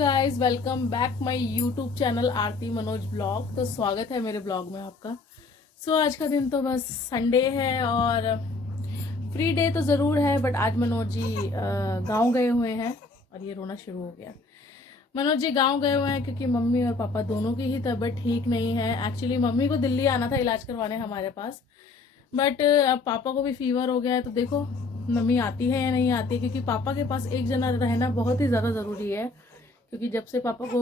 Guys, welcome back my YouTube channel Aarti Manoj blog. तो स्वागत है मेरे ब्लॉग में आपका। आज का दिन तो बस संडे है और फ्री डे तो ज़रूर है, बट आज मनोज जी गांव गए हुए हैं और ये रोना शुरू हो गया। मनोज जी गांव गए हुए हैं क्योंकि मम्मी और पापा दोनों की ही तबीयत ठीक नहीं है। एक्चुअली मम्मी को दिल्ली आना था इलाज करवाने हमारे पास, बट अब पापा को भी फीवर हो गया है। तो देखो मम्मी आती है या नहीं आती है, क्योंकि पापा के पास एक जना रहना बहुत ही ज़्यादा ज़रूरी है। क्योंकि जब से पापा को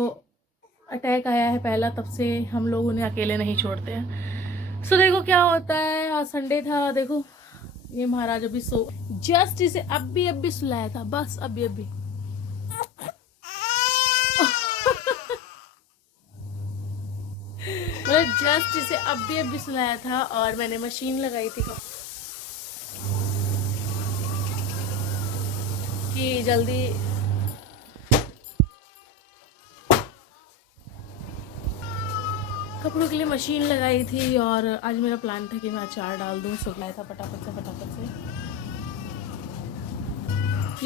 अटैक आया है पहला, तब से हम लोग उन्हें अकेले नहीं छोड़ते हैं। देखो क्या होता है। आज संडे था। देखो ये महाराज अभी जस्ट इसे अभी सुलाया था, बस अभी मतलब जस्ट इसे अभी सुलाया था और मैंने मशीन लगाई थी कि जल्दी कपड़ों के लिए मशीन लगाई थी। और आज मेरा प्लान था कि मैं अचार डाल दूँ, सुखाया था फटाफट से।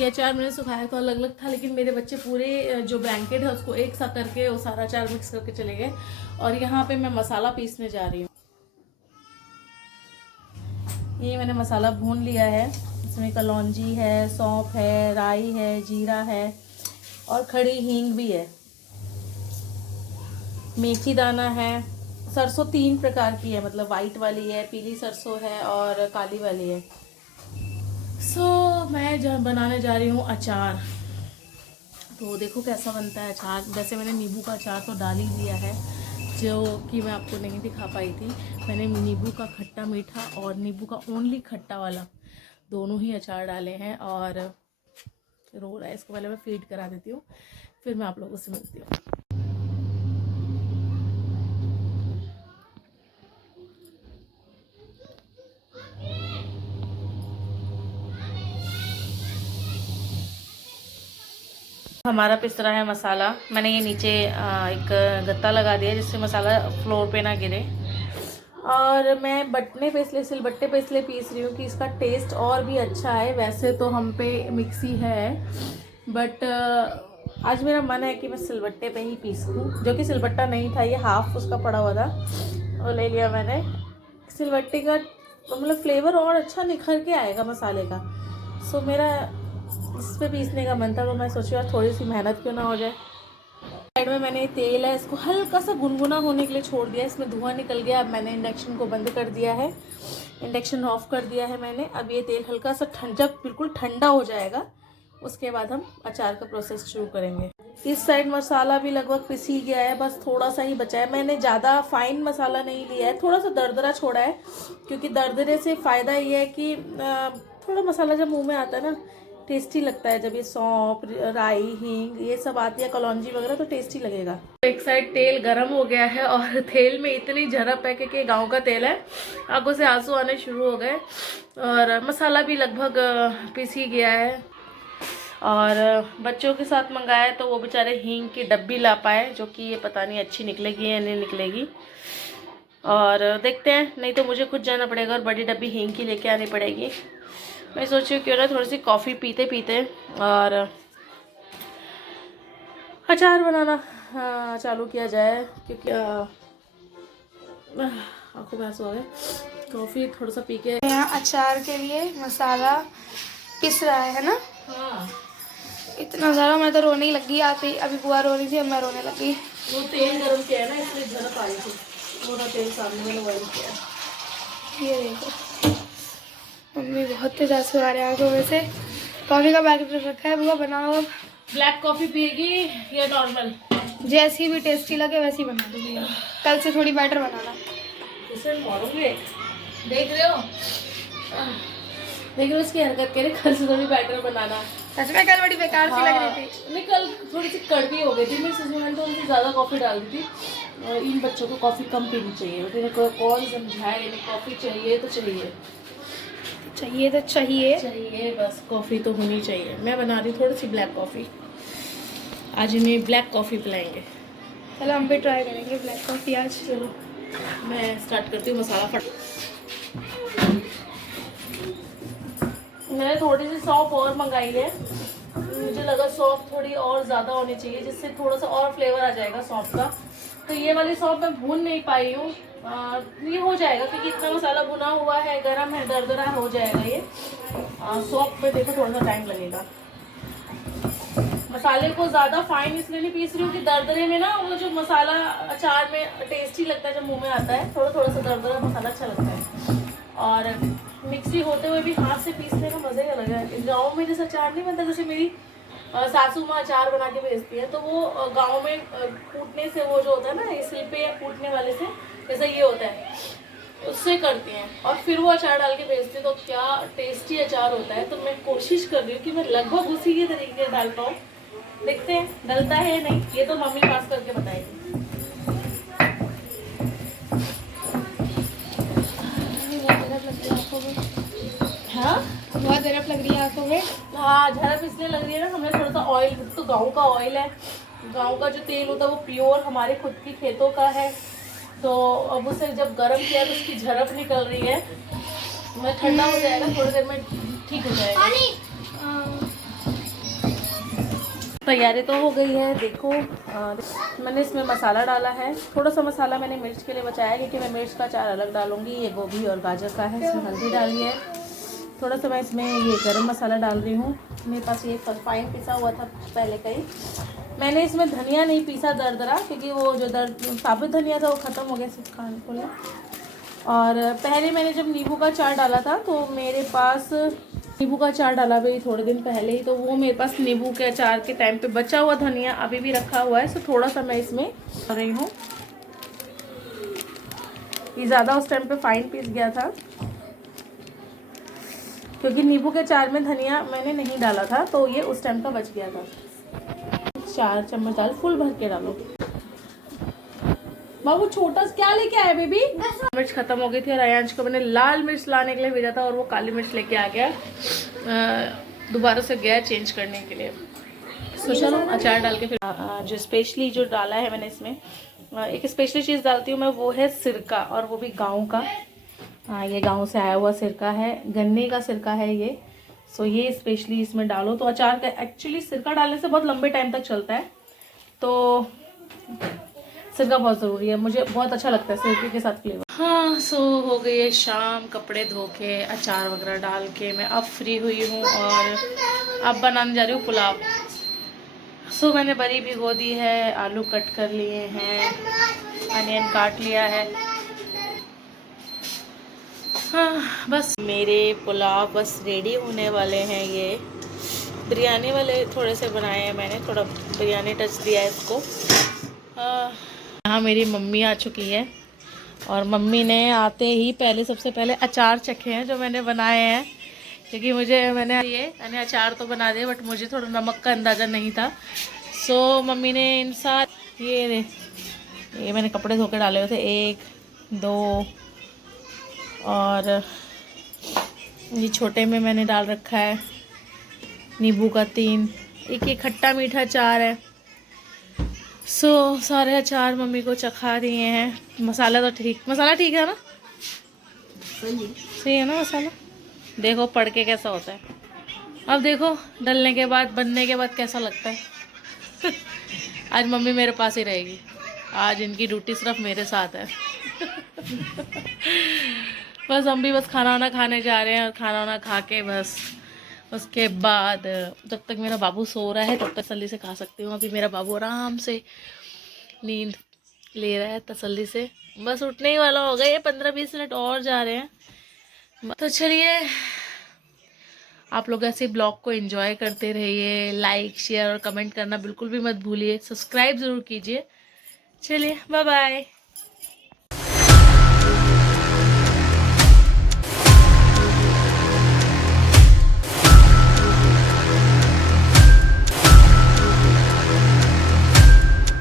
ये अचार मैंने सुखाया तो अलग अलग था, लेकिन मेरे बच्चे पूरे जो ब्लैंकेट है उसको एक सा करके वो सारा अचार मिक्स करके चले गए। और यहाँ पे मैं मसाला पीसने जा रही हूँ। ये मैंने मसाला भून लिया है। इसमें कलौंजी है, सौंफ है, राई है, जीरा है और खड़ी हींग भी है, मेथी दाना है, सरसों 3 प्रकार की है, मतलब वाइट वाली है, पीली सरसों है और काली वाली है। मैं बनाने जा रही हूँ अचार। तो देखो कैसा बनता है अचार। वैसे मैंने नींबू का अचार तो डाल ही दिया है, जो कि मैं आपको नहीं दिखा पाई थी। मैंने नींबू का खट्टा मीठा और नींबू का ओनली खट्टा वाला दोनों ही अचार डाले हैं। और रो रहा है, इसको पहले मैं फीड करा देती हूँ, फिर मैं आप लोगों से मिलती हूँ। हमारा पिस रहा है मसाला। मैंने ये नीचे एक गत्ता लगा दिया जिससे मसाला फ्लोर पे ना गिरे। और मैं सिलबट्टे पे इसलिए पीस रही हूँ कि इसका टेस्ट और भी अच्छा है। वैसे तो हम पे मिक्सी है, बट आज मेरा मन है कि मैं सिलबट्टे पे ही पीसूँ। जो कि सिलबट्टा नहीं था, ये हाफ उसका पड़ा हुआ था, वो ले लिया मैंने। सिलबट्टे का मतलब फ्लेवर और अच्छा निखर के आएगा मसाले का। मेरा इस पे पीसने का मन था, तो मैं सोची यार थोड़ी सी मेहनत क्यों ना हो जाए। साइड में मैंने तेल है, इसको हल्का सा गुनगुना होने के लिए छोड़ दिया। इसमें धुआं निकल गया। अब मैंने इंडक्शन को बंद कर दिया है, इंडक्शन ऑफ कर दिया है मैंने। अब ये तेल हल्का सा जब बिल्कुल ठंडा हो जाएगा, उसके बाद हम अचार का प्रोसेस शुरू करेंगे। इस साइड मसाला भी लगभग पिस ही गया है, बस थोड़ा सा ही बचा है। मैंने ज़्यादा फाइन मसाला नहीं लिया है, थोड़ा सा दरदरा छोड़ा है, क्योंकि दरदरे से फ़ायदा ये है कि थोड़ा मसाला जब मुंह में आता है ना, टेस्टी लगता है। जब ये सौंफ, राई, हींग ये सब आती है, कलौंजी वगैरह, तो टेस्टी लगेगा। एक साइड तेल गरम हो गया है और तेल में इतनी झरप है कि गांव का तेल है, आंखों से आंसू आने शुरू हो गए। और मसाला भी लगभग पिस ही गया है। और बच्चों के साथ मंगाया तो वो बेचारे हींग की डब्बी ला पाए, जो कि ये पता नहीं अच्छी निकलेगी या नहीं निकलेगी। और देखते हैं, नहीं तो मुझे खुद जाना पड़ेगा और बड़ी डब्बी हींग की लेके आनी पड़ेगी। मैं सोच रही हूँ क्यों ना थोड़ी सी कॉफ़ी पीते पीते और अचार बनाना चालू किया जाए, क्योंकि आंखों में आंसू आ गए। कॉफ़ी थोड़ा सा पी के। यहाँ अचार के लिए मसाला पिस रहा है ना। हाँ, इतना ज़्यादा मैं तो रोने ही लगी। आती अभी बुआ रो रही थी, अब मैं रोने लगी। वो तेल गर्म किया है ना, इसलिए झड़प आ रही थी। पूरा तेल सामने मैंने बॉइल किया। ये देखो, मम्मी बहुत तेज आंसू आ रहे हैं आंखों में से। कॉफ़ी का पैकेट रखा है, बुआ बनाओ। ब्लैक कॉफ़ी पिएगी या नॉर्मल? जैसी भी टेस्टी लगे वैसी बना दूँगी। कल से थोड़ी बेटर बनाना। इसे मारूंगे। देख रहे हो उसकी हरकत करे, कल से थोड़ी बैटर बनाना। सच में कल बड़ी बेकार सी लग रही थी। नहीं, कल थोड़ी सी कड़वी हो गई थी। मैं सच में तो उनसे ज़्यादा कॉफ़ी डाल दी थी। और इन बच्चों को कॉफ़ी कम पीनी चाहिए। बेटे को कौन समझाए, इन्हें कॉफ़ी चाहिए तो चाहिए, बस कॉफ़ी तो होनी चाहिए। मैं बना रही थोड़ी सी ब्लैक कॉफ़ी। आज इन्हें ब्लैक कॉफ़ी पिलाएंगे। चलो हम भी ट्राई करेंगे ब्लैक कॉफ़ी आज। चलो मैं स्टार्ट करती हूँ। मसाला मैंने थोड़ी सी सौंफ और मंगाई है। मुझे लगा सौंफ थोड़ी और ज़्यादा होनी चाहिए, जिससे थोड़ा सा और फ्लेवर आ जाएगा सौंफ का। तो ये वाली सौंफ मैं भून नहीं पाई हूँ। ये हो जाएगा क्योंकि इतना मसाला भुना हुआ है, गरम है, दरदरा हो जाएगा ये। सौंफ में देखो थोड़ा सा टाइम लगेगा। मसाले को ज़्यादा फाइन इसलिए नहीं पीस रही हूँ कि दरदरे में ना वो जो मसाला अचार में टेस्टी लगता है, जब मुंह में आता है थोड़ा थोड़ा सा दरदरा मसाला अच्छा लगता है। और मिक्सी होते हुए भी हाथ से पीसने का मज़ा ही अलग है। गाँव में जैसे अचार नहीं बनता, जैसे मेरी सासू माँ अचार बना के भेजती है, तो वो गाँव में कूटने से वो जो होता है ना, ये सिलपे या कूटने वाले से जैसा ये होता है, उससे करती हैं और फिर वो अचार डाल के भेजती है। तो क्या टेस्टी अचार होता है। तो मैं कोशिश कर रही हूँ कि मैं लगभग उसी के तरीके डाल पाऊँ। देखते हैं डलता है नहीं, ये तो मम्मी पास करके बताएगी। हाँ बहुत झड़प लग रही है आंखों में। हाँ, झड़प इसलिए लग रही है ना, हमें थोड़ा सा ऑयल, तो गाँव का ऑयल है, गाँव का जो तेल होता है वो प्योर हमारे खुद की खेतों का है। तो अब उसे जब गर्म किया तो उसकी झड़प निकल रही है। मैं ठंडा हो जाएगा, थोड़ी देर में ठीक हो जाएगा। तैयारी तो हो गई है। देखो मैंने इसमें मसाला डाला है। थोड़ा सा मसाला मैंने मिर्च के लिए बचाया क्योंकि मैं मिर्च का अचार अलग डालूंगी। ये गोभी और गाजर का है, इसमें हल्दी डाली है। थोड़ा सा मैं इसमें ये गरम मसाला डाल रही हूँ। मेरे पास ये फाइन पिसा हुआ था पहले का ही। मैंने इसमें धनिया नहीं पीसा दरदरा, क्योंकि वो जो साबुत धनिया था वो ख़त्म हो गया सिर्फ खाने को लिए। और पहले मैंने जब नींबू का अचार डाला था तो मेरे पास नींबू का अचार डाला भाई थोड़े दिन पहले ही, तो वो मेरे पास नींबू के अचार के टाइम पे बचा हुआ धनिया अभी भी रखा हुआ है। सो थोड़ा सा मैं इसमें कर रही हूँ। ये ज़्यादा उस टाइम पे फाइन पीस गया था क्योंकि नींबू के अचार में धनिया मैंने नहीं डाला था, तो ये उस टाइम का बच गया था। 4 चम्मच दाल फुल भर के डालो। बाबू छोटा क्या लेके आया बेबी? मिर्च खत्म हो गई थी और अयांश को मैंने लाल मिर्च लाने के लिए भेजा था और वो काली मिर्च लेके आ गया। दोबारा से गया चेंज करने के लिए। तो चलो अचार डाल के फिर जो स्पेशली जो डाला है मैंने इसमें, एक स्पेशली चीज़ डालती हूँ मैं, वो है सिरका, और वो भी गाँव का। हाँ, ये गाँव से आया हुआ सिरका है, गन्ने का सिरका है ये। सो ये स्पेशली इसमें डालो तो अचार का एक्चुअली सिरका डालने से बहुत लंबे टाइम तक चलता है, तो सिरका बहुत ज़रूरी है। मुझे बहुत अच्छा लगता है सिरके के साथ फ्लेवर। हाँ, सो हो गई है शाम, कपड़े धो के अचार वगैरह डाल के मैं अब फ्री हुई हूँ और अब बनाने जा रही हूँ पुलाव। सो मैंने बड़ी भिगो दी है, आलू कट कर लिए हैं, अनियन काट लिया है। हाँ, बस मेरे पुलाव बस रेडी होने वाले हैं। ये बिरयानी वाले थोड़े से बनाए हैं मैंने, थोड़ा बिरयानी टच दिया है इसको। यहाँ मेरी मम्मी आ चुकी है और मम्मी ने आते ही सबसे पहले अचार चखे हैं जो मैंने बनाए हैं, क्योंकि मैंने ये अचार तो बना दिए बट मुझे थोड़ा नमक का अंदाज़ा नहीं था। सो मम्मी ने इन साथ ये मैंने कपड़े धो के डाले हुए थे, 1 2 और ये छोटे में मैंने डाल रखा है नींबू का 3, एक ये खट्टा मीठा अचार है। सो सारे अचार मम्मी को चखा दिए हैं। मसाला तो मसाला ठीक है ना? सही है ना मसाला? देखो पड़ के कैसा होता है। अब देखो डलने के बाद, बनने के बाद कैसा लगता है। आज मम्मी मेरे पास ही रहेगी, आज इनकी ड्यूटी सिर्फ मेरे साथ है। बस हम भी बस खाना वाना खाने जा रहे हैं और खाना वाना खा के बस उसके बाद जब तक मेरा बाबू सो रहा है तब तक तसल्ली से खा सकती हूँ। अभी मेरा बाबू आराम से नींद ले रहा है तसल्ली से, बस उठने ही वाला हो गया। ये 15-20 मिनट और जा रहे हैं। तो चलिए, आप लोग ऐसे ब्लॉग को एंजॉय करते रहिए। लाइक शेयर और कमेंट करना बिल्कुल भी मत भूलिए। सब्सक्राइब ज़रूर कीजिए। चलिए बाय बाय।